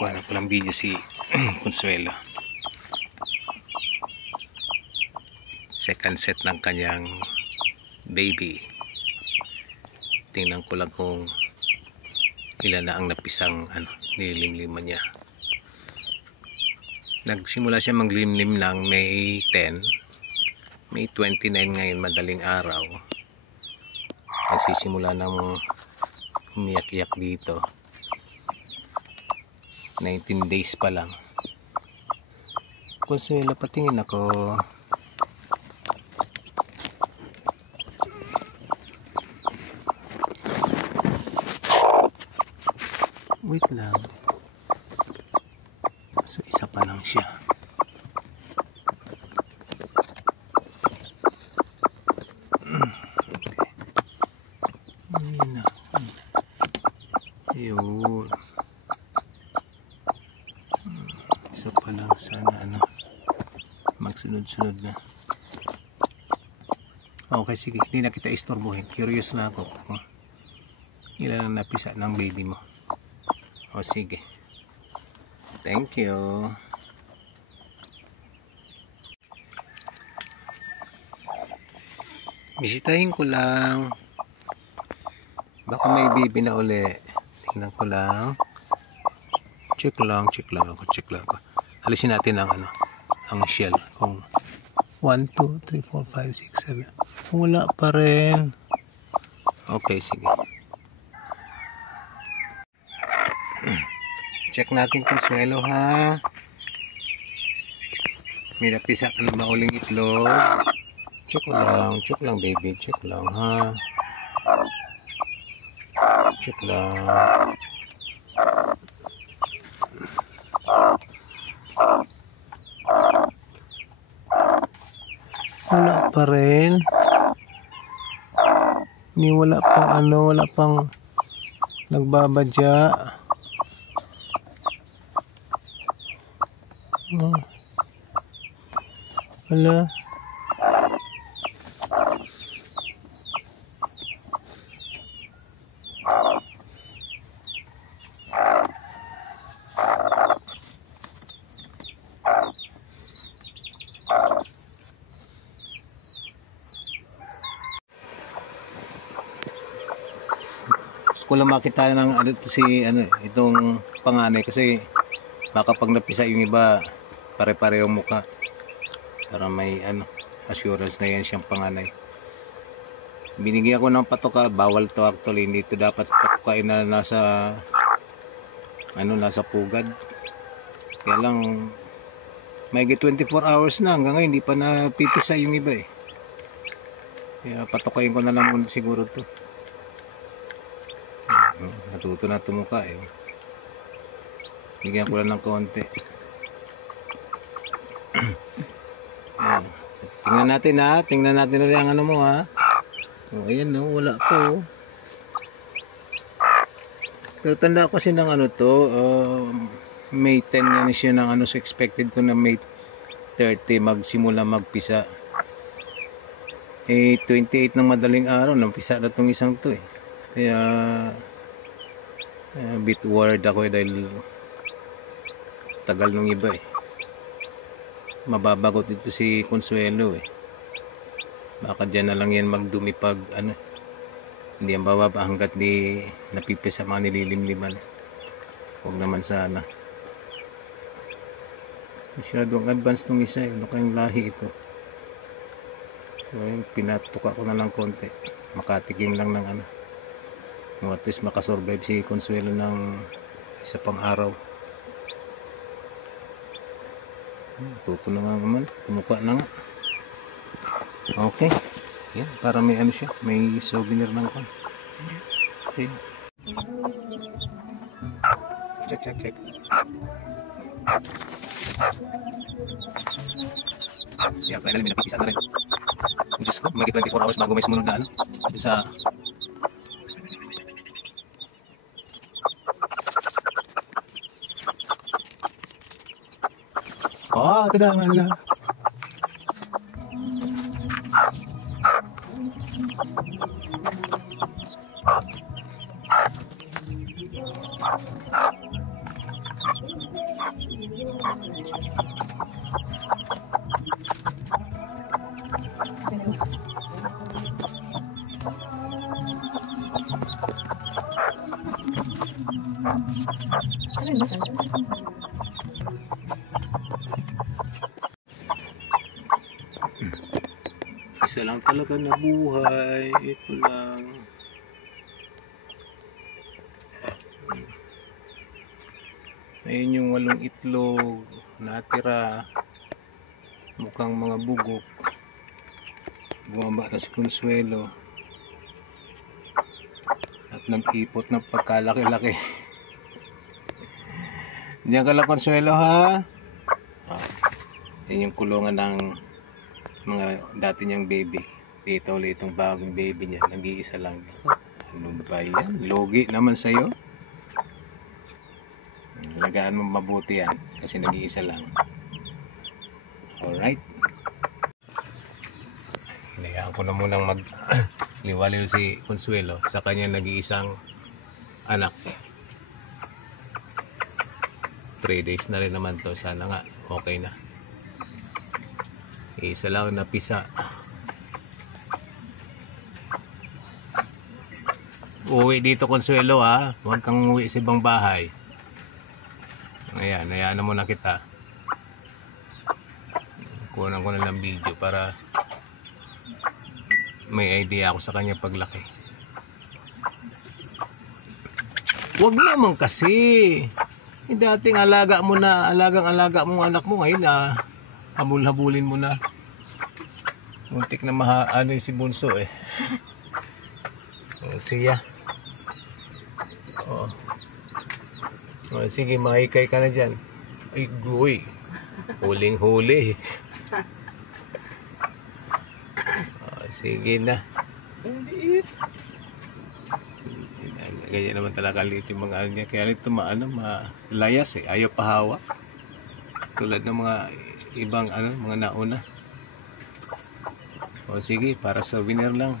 kuha na palang video si Consuelo. Second set ng kanyang baby. Tingnan ko lang kung ilan na ang napisang nililimliman niya. Nagsimula siya maglimlim ng May 10, May 29 ngayon, madaling araw. Nagsisimula ng umiyak-iyak dito. 19 days pa lang. Consuelo, patingin ako. Wait lang. So isa pa lang siya. Okay. Ayan na. Ayun. Isa pa lang, sana magsunod-sunod na. Okay, sige, hindi na kita istorbohin. Curious na ako kung ilan ang napisa ng baby mo. O sige, thank you. Bisitahin ko lang, baka may baby na uli. Tingnan ko lang. Check lang ako. Alisin natin ang shell. Kung 1, 2, 3, 4, 5, 6, 7. Wala pa rin. Okay, sige. Check natin kung Consuelo, ha. May napisa ka na mauling itlog. Check lang baby. Check lang, ha. Check lang. Wala pa rin. Wala pang nagbabadya. Wala. Gusto ko lang makita ng itong panganay kasi baka pag napisa yung iba pare-pareho mukha para may assurance na yan siyang panganay. Binigyan ko ng patoka, bawal to actually, hindi to dapat patukain na nasa pugad. Kaya lang may 24 hours na hanggang ngayon hindi pa napipisa yung iba eh. Kaya patukain ko na lang muna siguro to. Natuto na tumuka eh. Bigyan ko lang ng konti. Tingnan natin ulit ang mo, ha. Oh, ayan, no, wala pa, oh. Pero tanda ko kasi ng May 10 yan siya ng so expected ko na May 30 magsimula magpisa. 28 ng madaling araw nampisa na tong isang to eh. Kaya bit worried ako dahil tagal nung iba eh. Mababagot dito si Consuelo eh. Baka dyan na lang yan magdumi pag hindi yan bababa hanggat di napipis sa mga nililimliman. Huwag naman sana. Masyadong advanced nung isa eh. Ano kayong lahi ito? So, pinatuka ko na lang konti. Makatikim lang ng at least makasurvive si Consuelo ng isa pang araw. Tuto na nga naman, tumuka na nga. Okay, yan, para may siya, may souvenir ng kan. Okay. Check. Yan, kaya namin napipisa na rin. Diyos ko, may 24 hours bago may sumunod na sa kedangan lah. Isa lang talaga na buhay. Ito lang. Ayun yung 8 itlog natira. Mukhang mga bugok. Bumaba na si Consuelo. At nag-ipot ng pagkalaki-laki. Diyan ka lang, Consuelo, ha? Yan yung kulungan ng mga dati niyang baby. Dito ulit itong bagong baby niya. Nag-iisa lang. Ano ba yan? Logi naman sa'yo. Lagaan mo mabuti yan. Kasi nag-iisa lang. Alright. Hinayaan ko na munang liwaliw si Consuelo sa kanyang nag-iisang anak. 3 days na rin naman to. Sana nga okay na. Isa lang na pisa. Uwi dito, Consuelo, ha. Huwag kang uwi sa ibang bahay. Ayan, hayaan na muna kita. Kunan ko na lang video para may idea ako sa kanya paglaki. Huwag naman kasi. Dating alaga mo na, alagang-alaga mo anak mo, ngayon na habul-habulin mo na. Muntik na ano yung si Bunso eh. Siya. Sige, mahikay ka na dyan. Ay, guy. Huling-huli. Sige na. Ganyan naman talaga liit yung mga ano niya. Kaya ito malayas eh. Ayaw pahawa. Tulad ng mga ibang mga nauna. Sige, para souvenir lang.